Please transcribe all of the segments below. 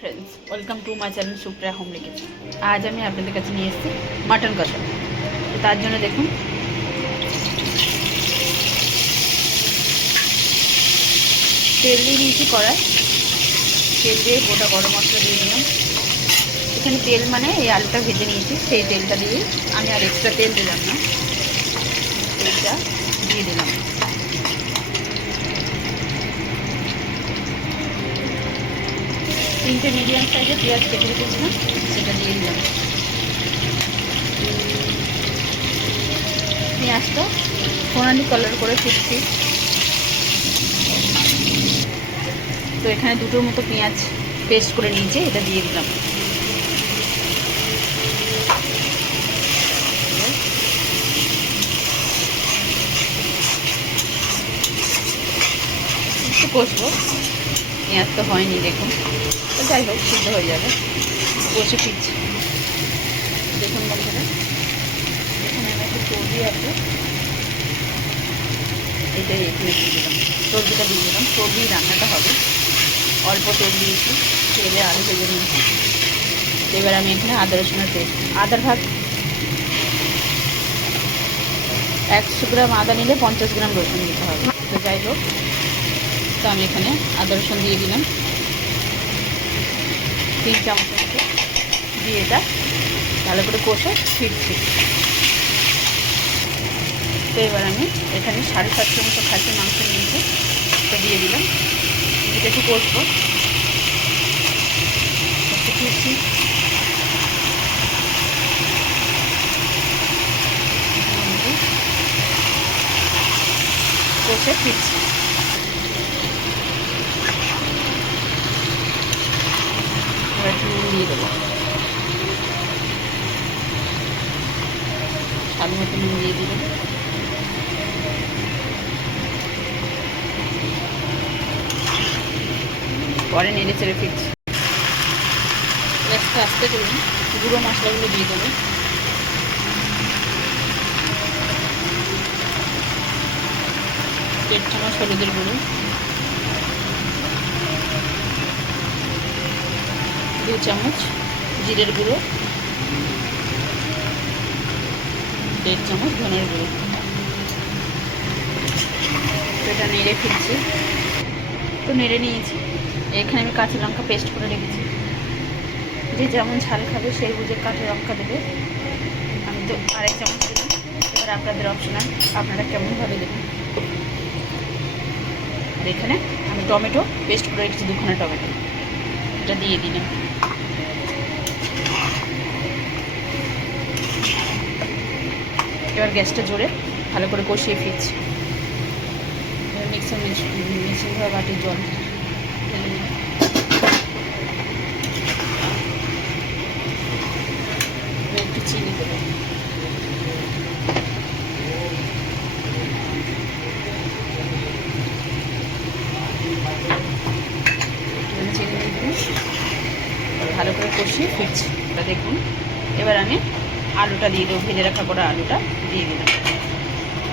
Friends, welcome to my channel Supriya homely kitchen. আজ আমি আপনাদের কাছে নিয়ে এসেছি মাটন কষা। তো তার জন্য দেখুন, তেল দিয়ে নিয়েছি কড়াই। তেল দিয়ে গোটা গরম মশলা দিয়ে দিলাম। এখানে তেল মানে এই আলুটা ভেজে নিয়েছি, সেই তেলটা দিয়ে আমি আর এক্সট্রা তেল দিলাম না, তেলটা দিয়ে দিলাম। তিনটে মিডিয়াম সাইজের পেঁয়াজ কেটে রেখেছিলাম, সেটা দিয়ে দিলাম। পেঁয়াজটা সোনালি কালার করে ফিরছি। তো এখানে দুটোর মতো পেঁয়াজ পেস্ট করে নিয়েছি, এটা দিয়ে দিলাম। একটু কষবো, পেঁয়াজ তো হয়নি দেখুন, তো যাই হোক সিদ্ধ হয়ে যাবে, কষে ফিরছি। দেখুন বন্ধুরা, এখানে আমি একটু চর্বি আছে, এটাই এখানে দিয়ে দিলাম। চর্বিটা দিয়ে দিলাম, চর্বি রান্নাটা হবে। অল্প তেল দিয়েছি, তেলে আলু ভেজে নিয়েছি। এবার আমি এখানে আদা রসুনের পেস্ট, আদার ভাগ 100 গ্রাম আদা নিলে 50 গ্রাম রসুন দিতে হবে। তো যাই হোক, তো আমি এখানে আদা রসুন দিয়ে দিলাম 3 চামচ মতো, দিয়ে এটা ভালো করে কষে ফিরছি। তো এবার আমি এখানে 750 মতো খাসির মাংস নিয়েছি, এটা দিয়ে দিলাম। এটা একটু কষবো, একটু ফিরছি। কষে ফিরছি। এবার একটু নুন দিয়ে দেবো, স্বাদ মতো নুন দিয়ে দিলাম। পরে নেড়ে চেড়ে ফিরছি। গ্যাসটা আস্তে করুন, গুঁড়ো মশলাগুলো দিয়ে দেবো। 1 চামচ হলুদের গুঁড়ো, 2 চামচ জিরের গুঁড়ো, 1.5 চামচ ধনের গুঁড়ো। এটা নেড়ে ফিরছি। তো নেড়ে নিয়েছি। এখানে আমি কাঁচা লঙ্কা পেস্ট করে রেখেছি, যে যেমন ঝাল খাবে সেই বুঝে কাঁচা লঙ্কা দেবে। আমি তো 1.5 চামচ দিলাম। এবার আপনাদের অপশনাল, আপনারা কেমনভাবে দেবেন। আর এখানে আমি টমেটো পেস্ট করে রেখেছি, 2খানা টমেটো, এটা দিয়ে দিলাম। এবার গ্যাসটা জোরে ভালো করে কষিয়ে ফিরছি। এবার মিক্সিং ধোয়া বাটির জল ঢেলে দিলাম। একটু চিনি দেবো, চিনি দিয়ে দিলাম। ভালো করে কষিয়ে ফিরছি। দেখুন, এবার আমি আলুটা দিয়ে দেবো, ভেজে রাখা করা আলুটা দিয়ে দিলাম।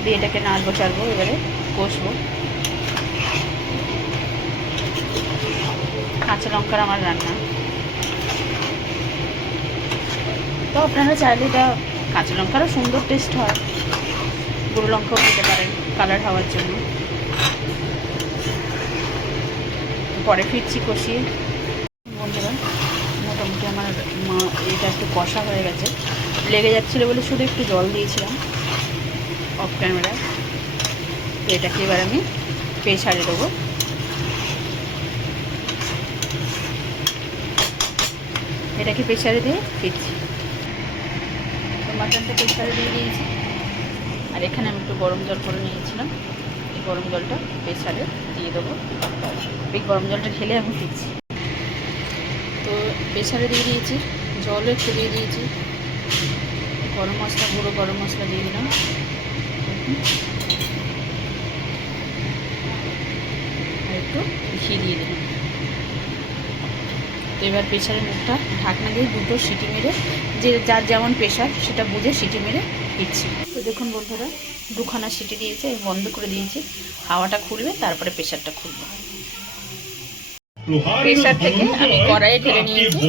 দিয়ে এটাকে নাড়বো চাড়বো, এবারে কষবো। কাঁচা লঙ্কার আমার রান্না, তো আপনারা চাইলে এটা কাঁচা লঙ্কারও সুন্দর টেস্ট হয়, গুঁড়ো লঙ্কাও দিতে পারেন কালার হওয়ার জন্য। পরে ফিরছি কষিয়ে। বন্ধুরা, মোটামুটি আমার এটা একটু কষা হয়ে গেছে, লেগে যাচ্ছিলো বলে শুধু একটু জল দিয়েছিলাম অফ ক্যামেরায়। তো এটাকে এবার আমি প্রেসারে দেবো। এটাকে প্রেসারে দিয়ে ফিরছি। তো মাটনটা প্রেসারে দিয়ে দিয়েছি। আর এখানে আমি একটু গরম জল করে নিয়েছিলাম, এই গরম জলটা প্রেসারে দিয়ে দেবো। এই গরম জলটা ঢেলে আমি ফিরছি। তো প্রেসারে দিয়ে দিয়েছি, জলও একটু দিয়ে দিয়েছি, গরম মশলা, গুঁড়ো গরম মশলা দিয়ে দিলাম। আর একটু ঘি দিয়ে দিলাম। তো এবার প্রেসারের মুখটা ঢাকনা দিয়ে 2টো সিটি মেরে, যে যার যেমন প্রেশার সেটা বুঝে সিটি মেরে দিচ্ছি। তো দেখুন বন্ধুরা, 2খানা সিটি দিয়েছে, বন্ধ করে দিয়েছি। হাওয়াটা খুলবে, তারপরে প্রেশারটা খুলবো। প্রেশার থেকে আমি কড়াইয়ে ঢেলে নিয়েছি।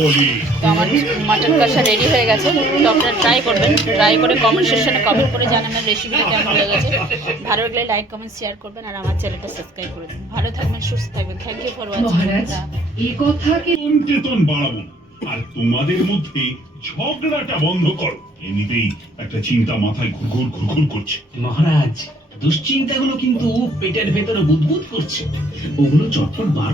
তো আমার মাটন কষা রেডি হয়ে গেছে। তো আপনারা ট্রাই করবেন, ট্রাই করে কমেন্ট সেকশনে কমেন্ট করে জানাবেন রেসিপিটা কেমন লেগেছে। ভালো লাগলে লাইক কমেন্ট শেয়ার করবেন আর আমার চ্যানেলটা সাবস্ক্রাইব করে দিন। ভালো থাকবেন, সুস্থ থাকবেন। Thank you for Maharaj watching. এই কথা কি বেতন বাড়াবো না, আর তোমাদের মধ্যে ঝগড়াটা বন্ধ করো। এমনিতেই একটা চিন্তা মাথায় ঘুরঘুর ঘুরঘুর করছে। মহারাজ দুশ্চিন্তাগুলো কিন্তু পেটের ভেতরে বুদবুদ করছে, ওগুলো চটপট বার